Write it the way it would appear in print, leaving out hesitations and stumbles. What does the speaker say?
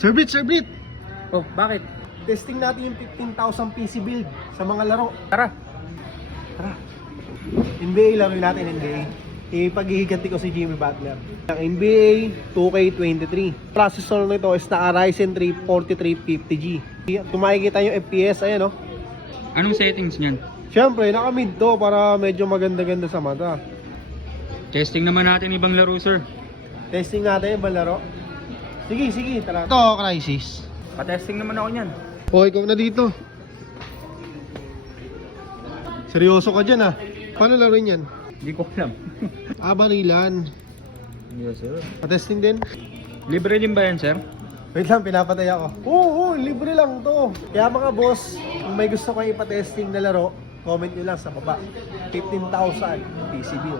Sir Brit, Sir Brit! Oh, bakit? Testing natin yung 15,000 PC build sa mga laro. Tara. Tara. NBA laro natin, NBA. Ipaghihiganti ko si Jimmy Butler. Ang NBA 2K23. Processor nito is na Ryzen 3 4350G. Kung makikita yung FPS, ayan oh. Anong settings niyan? Siyempre, naka-mid to para medyo maganda-ganda sa mata. Testing naman natin ibang laro, sir. Testing natin yung laro. Sige, sige, tara. Ito, Crysis. Pa-testing naman ako niyan. O, ikaw na dito. Seryoso ka dyan ah. Paano laruin yan? Hindi ko alam. Barilan. Yes, sir. Pa-testing din? Libre din ba yan, sir? Wait lang, pinapatay ako. Oo, libre lang to. Kaya mga boss, kung may gusto kayo ipa-testing na laro, comment nyo lang sa baba. 15,000 PCB.